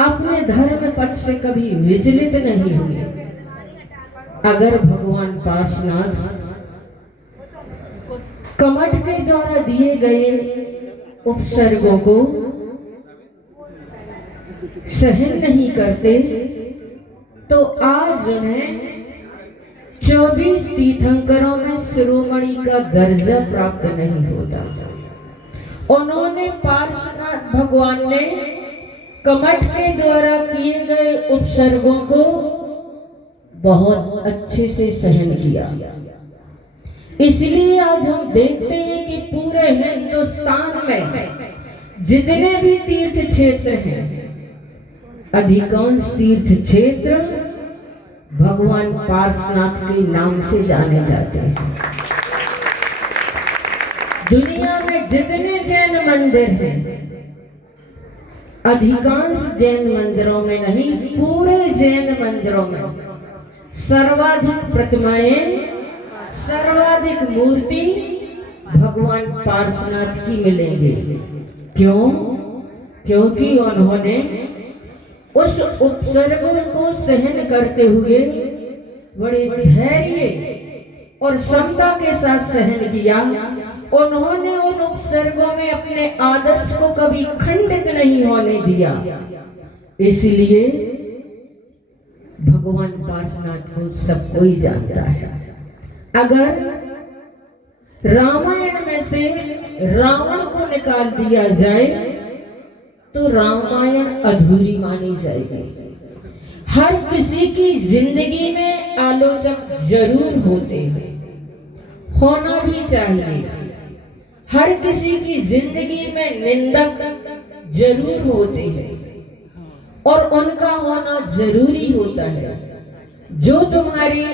अपने धर्म पथ से कभी विचलित नहीं हुए। अगर भगवान पार्श्वनाथ कमठ के द्वारा दिए गए उपसर्गों को सहन नहीं करते तो आज उन्हें 24 तीर्थंकरों में शिरोमणि का दर्जा प्राप्त नहीं होता। उन्होंने पार्श्वनाथ भगवान ने कमठ के द्वारा किए गए उपसर्गों को बहुत अच्छे से सहन किया। इसलिए आज हम देखते हैं कि पूरे हिंदुस्तान में जितने भी तीर्थ क्षेत्र हैं, अधिकांश तीर्थ क्षेत्र भगवान पार्श्वनाथ के नाम से जाने जाते हैं। दुनिया में जितने जैन मंदिर हैं, अधिकांश जैन मंदिरों में नहीं, पूरे जैन मंदिरों में सर्वाधिक प्रतिमाएं, सर्वाधिक मूर्ति भगवान पार्श्वनाथ की मिलेंगे। क्यों? क्योंकि उन्होंने उस उपसर्ग को सहन करते हुए बड़े धैर्य और समता के साथ सहन किया। उन्होंने उन उपसर्गों में अपने आदर्श को कभी खंडित नहीं होने दिया। इसलिए भगवान पार्श्वनाथ को सब कोई जानता है। अगर रामायण में से रावण को निकाल दिया जाए तो रामायण अधूरी मानी जाएगी। हर किसी की जिंदगी में आलोचक जरूर होते हैं, होना भी चाहिए। हर किसी की जिंदगी में निंदक जरूर होते हैं और उनका होना जरूरी होता है। जो तुम्हारे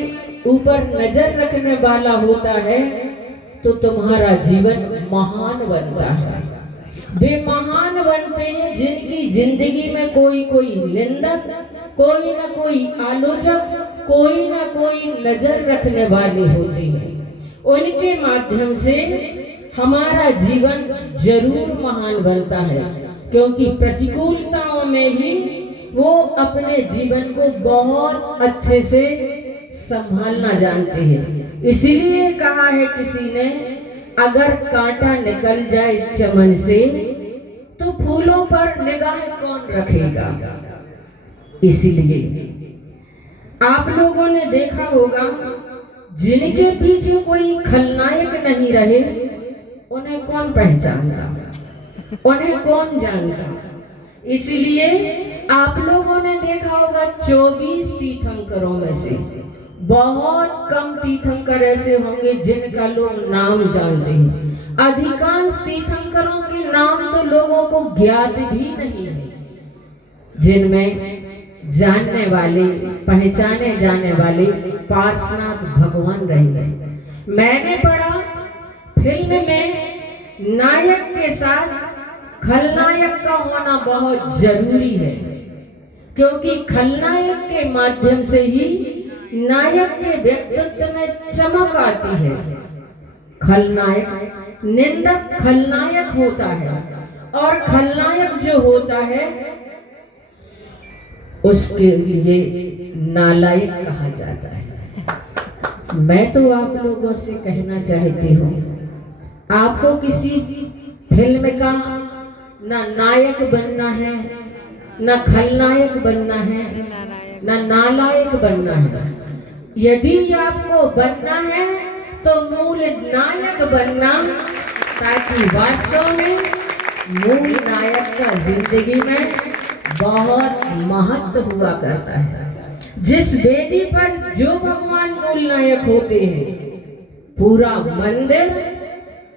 ऊपर नजर रखने वाला होता है तो तुम्हारा जीवन महान बनता है। वे महान बनते हैं जिनकी जिंदगी में कोई कोई निंदक, कोई ना कोई आलोचक, कोई ना कोई नजर रखने वाले होते हैं। उनके माध्यम से हमारा जीवन जरूर महान बनता है, क्योंकि प्रतिकूलताओं में ही वो अपने जीवन को बहुत अच्छे से संभालना जानते हैं। इसीलिए कहा है किसी ने, अगर कांटा निकल जाए चमन से तो फूलों पर निगाह कौन रखेगा। इसलिए आप लोगों ने देखा होगा, जिनके पीछे कोई खलनायक नहीं रहे उन्हें कौन पहचानता, उन्हें कौन जानता। इसलिए आप लोगों ने देखा होगा 24 तीर्थंकरों में से बहुत कम तीर्थंकर ऐसे होंगे जिनका लोग नाम जानते हैं। अधिकांश तीर्थंकरों के नाम तो लोगों को ज्ञात भी नहीं है, जिनमें जानने वाले, पहचाने जाने वाले पार्श्वनाथ भगवान रहे। मैंने पढ़ा फिल्म में नायक के साथ खलनायक का होना बहुत जरूरी है, क्योंकि खलनायक के माध्यम से ही नायक के व्यक्तित्व में चमक आती है। खलनायक, निंदक खलनायक होता है और खलनायक जो होता है उसके लिए नालायक कहा जाता है। मैं तो आप लोगों से कहना चाहती हूँ, आपको किसी फिल्म का ना नायक बनना है, ना खलनायक बनना है, ना नालायक बनना है। यदि आपको बनना है तो मूल नायक बनना, ताकि वास्तव में मूल नायक का जिंदगी में बहुत महत्व हुआ करता है। जिस वेदी पर जो भगवान मूल नायक होते हैं, पूरा मंदिर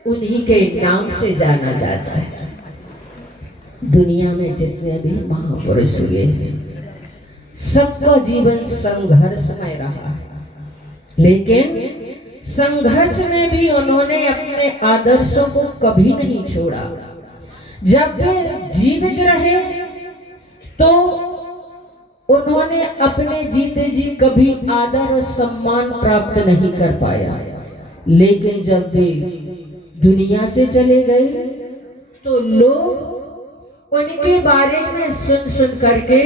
उन्हीं के नाम से जाना जाता है। दुनिया में जितने भी महापुरुष हुए हैं, सबका जीवन संघर्षमय रहा है, लेकिन संघर्ष में भी उन्होंने अपने आदर्शों को कभी नहीं छोड़ा। जब वे जीवित रहे तो उन्होंने अपने जीते जी कभी आदर और सम्मान प्राप्त नहीं कर पाया, लेकिन जब वे दुनिया से चले गए तो लोग उनके बारे में सुन सुन करके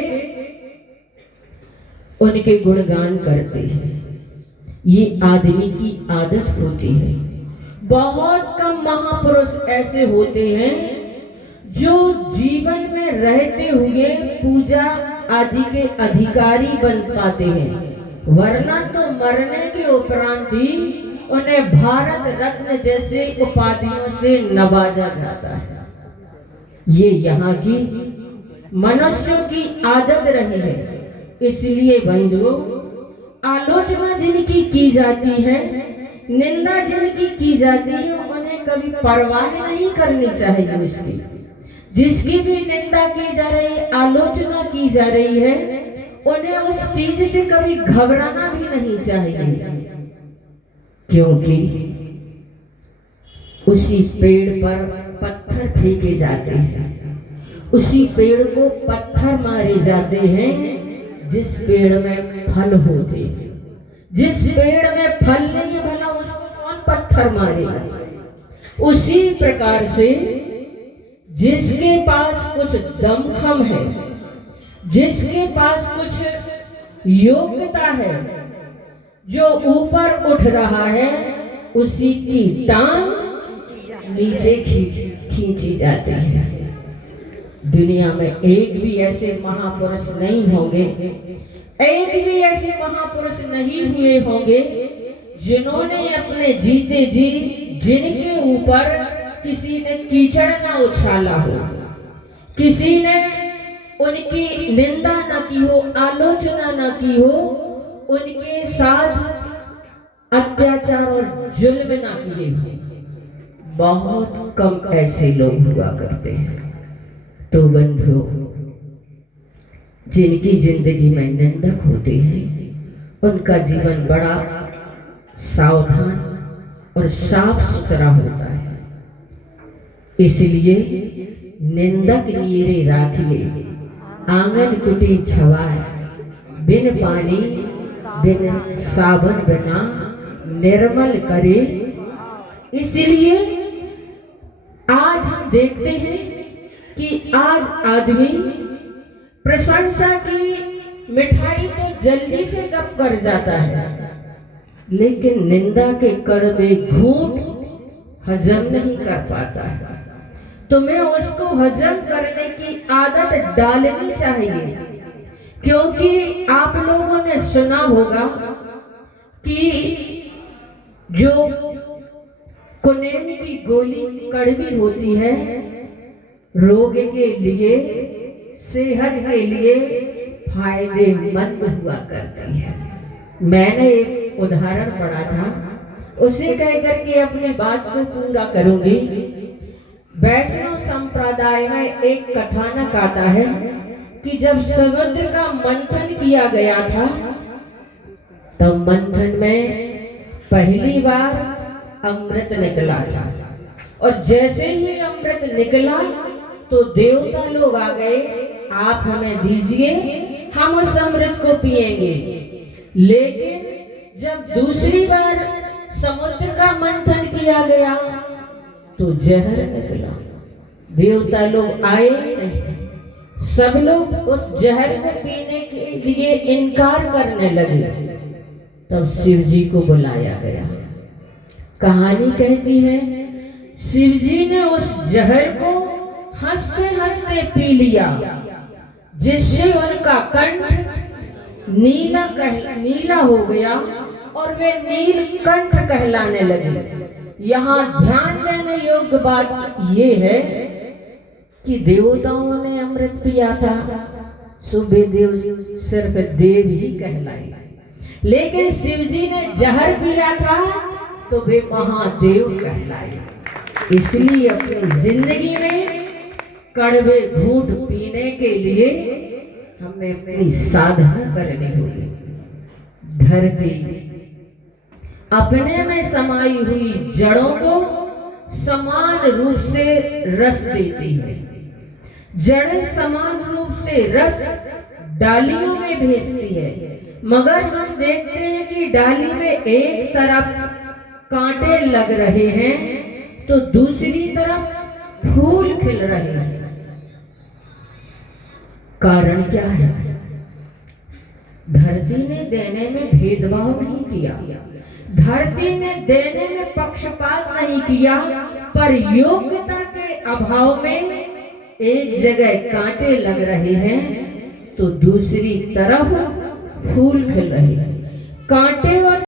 उनके गुणगान करते हैं। ये आदमी की आदत होती है। बहुत कम महापुरुष ऐसे होते हैं जो जीवन में रहते हुए पूजा आदि के अधिकारी बन पाते हैं, वरना तो मरने के उपरांत ही उन्हें भारत रत्न जैसे उपाधियों से नवाजा जाता है। ये यहाँ की मनुष्यों की आदत रही है। इसलिए बंधुओं, आलोचना जिनकी की जाती है, निंदा जिनकी की जाती है, उन्हें कभी परवाह नहीं करनी चाहिए उसकी। जिसकी भी निंदा की जा रही है, आलोचना की जा रही है, उन्हें उस चीज से कभी घबराना भी नहीं चाहिए, क्योंकि उसी पेड़ पर पत्थर फेंके जाते हैं, उसी पेड़ को पत्थर मारे जाते हैं जिस पेड़ में फल होते हैं। जिस पेड़ में फल नहीं है, भला उसको कौन पत्थर मारेगा। उसी प्रकार से जिसके पास कुछ दमखम है, जिसके पास कुछ योग्यता है, जो ऊपर उठ रहा है, उसी की टांग नीचे खींची जाती है। दुनिया में एक भी ऐसे महापुरुष नहीं होंगे, एक भी ऐसे महापुरुष नहीं हुए होंगे जिन्होंने अपने जीते जी, जिनके ऊपर किसी ने कीचड़ ना उछाला हो, किसी ने उनकी निंदा ना की हो, आलोचना ना की हो, उनके साथ अत्याचार और जुल्म ना किए हो। बहुत कम ऐसे लोग हुआ करते हैं। तो बंधुओं, जिनकी जिंदगी में निंदक होते हैं, उनका जीवन बड़ा सावधान और साफ सुथरा होता है। इसलिए निंदक नीरे राखिए, आंगन कुटी छवाए, बिन पानी बिन साबन बिना निर्मल करे। इसलिए आज हम देखते हैं कि आज आदमी प्रशंसा की मिठाई तो जल्दी से गप कर जाता है, लेकिन निंदा के कड़वे घूंट हजम नहीं कर पाता है। तो मैं उसको हजम करने की आदत डालनी चाहिए, क्योंकि आप लोगों ने सुना होगा कि जो कुनेन की गोली कड़वी होती है, रोग के लिए, सेहत के लिए फायदेमंद हुआ करती है। मैंने एक उदाहरण पढ़ा था, उसे कह करके अपनी बात को पूरा करूंगी। वैष्णव संप्रदाय में एक कथानक आता है कि जब समुद्र का मंथन किया गया था, तब मंथन में पहली बार अमृत निकला था, और जैसे ही अमृत निकला तो देवता लोग आ गए, आप हमें दीजिए, हम उस अमृत को पिएंगे। लेकिन जब दूसरी बार समुद्र का मंथन किया गया तो जहर निकला। देवता लोग आए नहीं, सब लोग उस जहर को पीने के लिए इनकार करने लगे। तब शिव जी को बुलाया गया। कहानी कहती है, शिव जी ने उस जहर को हंसते हंसते पी लिया, जिससे उनका कंठ नीला हो गया और वे नीलकंठ कहलाने लगे। यहाँ ध्यान देने योग्य बात ये है कि देवताओं ने अमृत पिया था, सुबह देव सिर्फ देव ही कहलाए, लेकिन शिव जी ने जहर पिया था तो वे महादेव कहलाए। इसलिए अपनी जिंदगी में कड़वे घूंट पीने के लिए हमें अपनी साधना करनी होगी। धरती अपने में समाई हुई जड़ों को समान रूप से रस देती है। जड़ें समान रूप से रस डालियों में भेजती है, मगर हम देखते हैं कि डाली में एक तरफ कांटे लग रहे हैं तो दूसरी तरफ फूल खिल रहे हैं। कारण क्या है? धरती ने देने में भेदभाव नहीं किया, धरती ने देने में पक्षपात नहीं किया, पर योग्यता के अभाव में एक जगह कांटे लग रहे हैं तो दूसरी तरफ फूल खिल रहे हैं। कांटे और